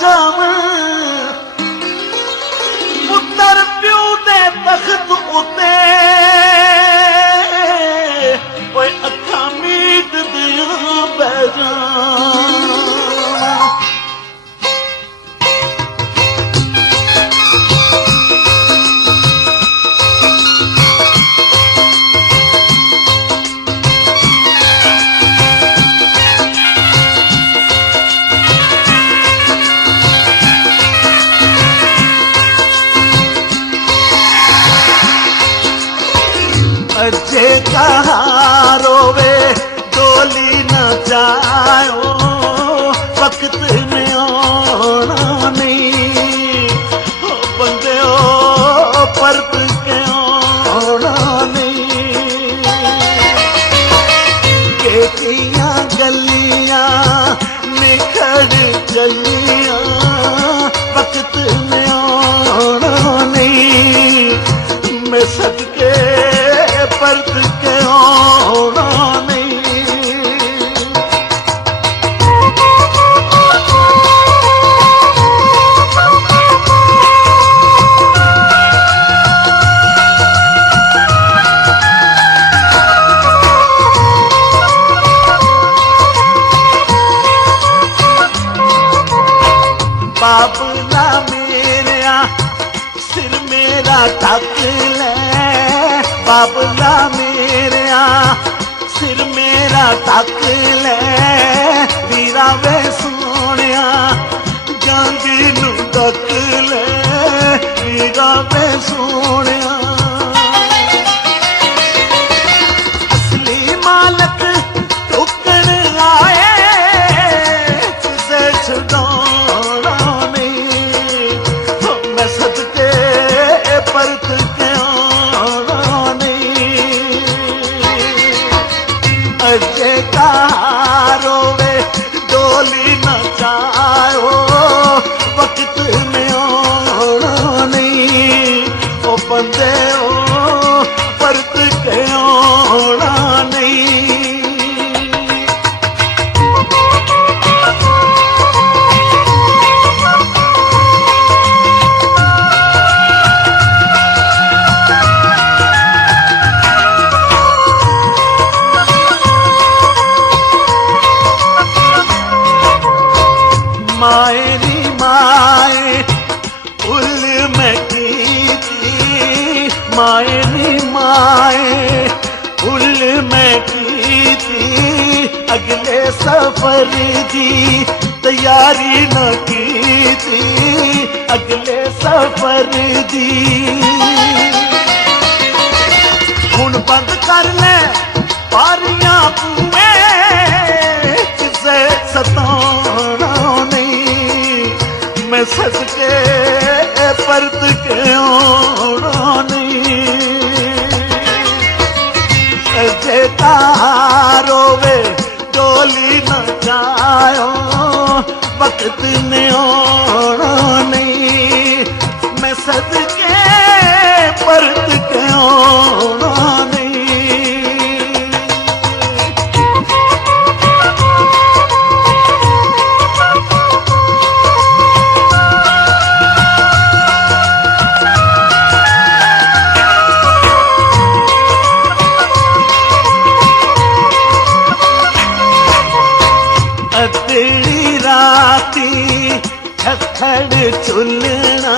जावन पुत्र प्यू दे तख्त उते ओए अखा मीट दिया बैजा अजे कहाँ रोवे डोली न जाओ वक्त में आना नहीं बंदे ओ परत के आना नहीं केतियां गलियां निखर चलियां वक्त में आना नहीं मैं सदके परत के आना नहीं बाबला मेरा सिर मेरा ढक ले बाबला मेरा सिर मेरा ढक ले वीरा वे सोनिया गांधी नू ढक ले वीरा वे सोनिया असली मालक टुकन आए किसे छुड़ाना नहीं मैं सदके परत के अजे कहाँ रोवे डोली न जाओ वक्त में आना नहीं ओ बंदे ओ परत के आना नहीं मायरी माए उल में की थी मायरी माए उल में की थी अगले सफर की तैयारी न की थी अगले सफर की हुन बंद कर ले पारियां कुएं किसे सताना मैं सदके परत के आना नहीं अजे कहाँ रोवे डोली न जाओ वक्त में आना नहीं मैं सदके परत के आना नहीं अदड़ी राती छखड़ चुलना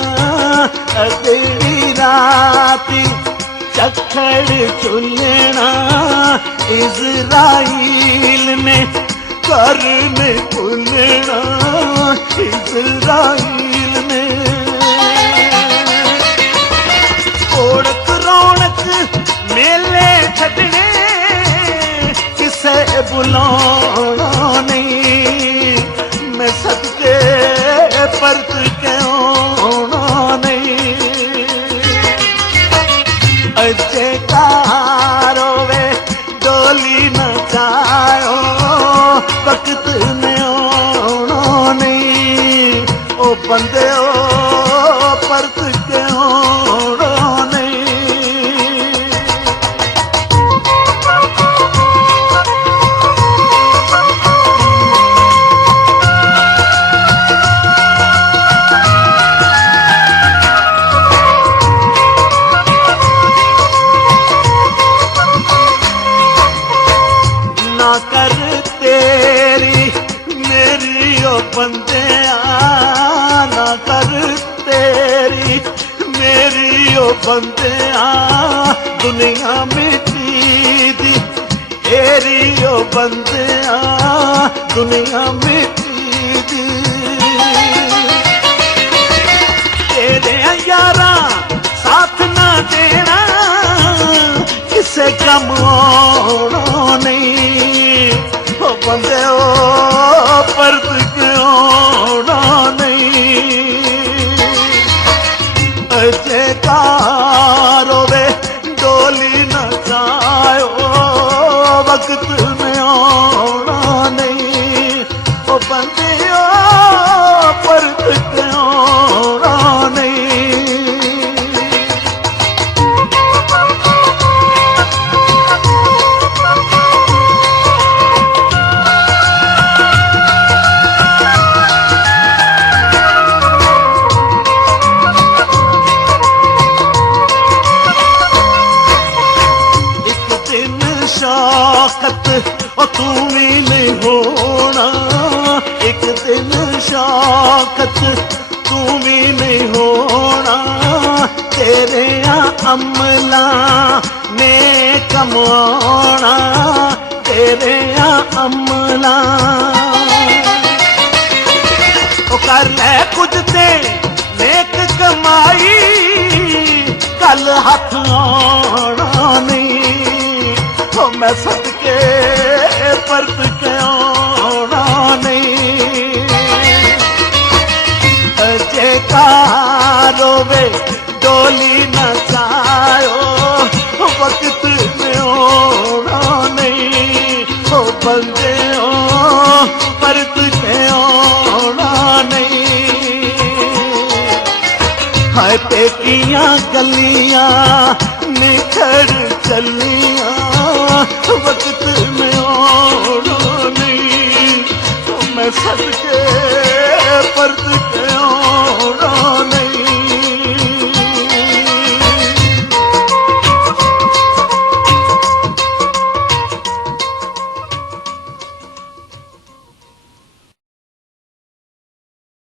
अदड़ी राती छखड़ चुलना इज़राइल ने करन खुलना इज़राइल ने ओढ़क रौनक मेले छड़ने किसे बुलाना नहीं मैं सदके परत के आना नहीं अजे कहाँ रोवे डोली न जाओ वक्त में आना नहीं ओ बंदे ओ परत के आना नहीं ਬੰਦਿਆ ਦੁਨੀਆ ਮਿੱਟੀ ਦੀ ਤੇਰੀ ਓ ਬੰਦਿਆ ਦੁਨੀਆ ਮਿੱਟੀ ਦੀ ਤੇਰੇ ਯਾਰਾ ਸਾਥ ਨਾ ਦੇਣਾ ਕਿਸੇ ਕੰਮ ਆਉਣਾ ਨਹੀਂ ਓ ਬੰਦਿਓ ਪਰਤ ਕਿਉਂ ਆਉਣਾ ਨਹੀਂ ਜੈਕਾਰ ਹੋਵੇ ਡੋਲੀ ਨਾ ਜਾਇਓ ਵਕਤ ਨੇ ਆਉਣਾ ਨਹੀਂ ਉਹ ਬੰਦਿਓ ਪਰਤ ਕਿਉਂ ਆਉਣਾ ਨਹੀਂ ਸ਼ੌਕਤ ਉਹ ਤੂੰ ਵੀ ਨਹੀਂ ਹੋਣਾ ਇੱਕ ਦਿਨ ਸ਼ੌਕਤ ਤੂੰ ਵੀ ਨਹੀਂ ਹੋਣਾ ਤੇਰਿਆਂ ਅਮਲਾਂ ਨੇ ਕਮਾਉਣਾ ਤੇਰਿਆਂ ਅਮਲਾਂ ਉਹ ਕਰ ਲੈ ਕੁਝ ਤੇ ਨੇਕ ਕਮਾਈ ਕੱਲ ਹੱਥ ਆਉਣਾ ਨਹੀਂ ਮੈਂ ਸਦਕੇ ਪਰਤ ਕਿਉਂ ਆਉਣਾ ਨਹੀਂ ਜੈਕਾਰ ਹੋਵੇ ਡੋਲੀ ਨਾ ਜਾਇਓ ਵਕਤ ਨੇ ਆਉਣਾ ਨਹੀਂ ਓ ਬੰਦਿਓ ਪਰਤ ਕਿਉਂ ਆਉਣਾ ਨਹੀਂ ਹਾਏ ਪੇਕੀਆਂ ਗਲੀਆਂ ਨਿਖੜ ਚੱਲੀਆਂ ਵਕਤ में आना नहीं तो मैं सदके परत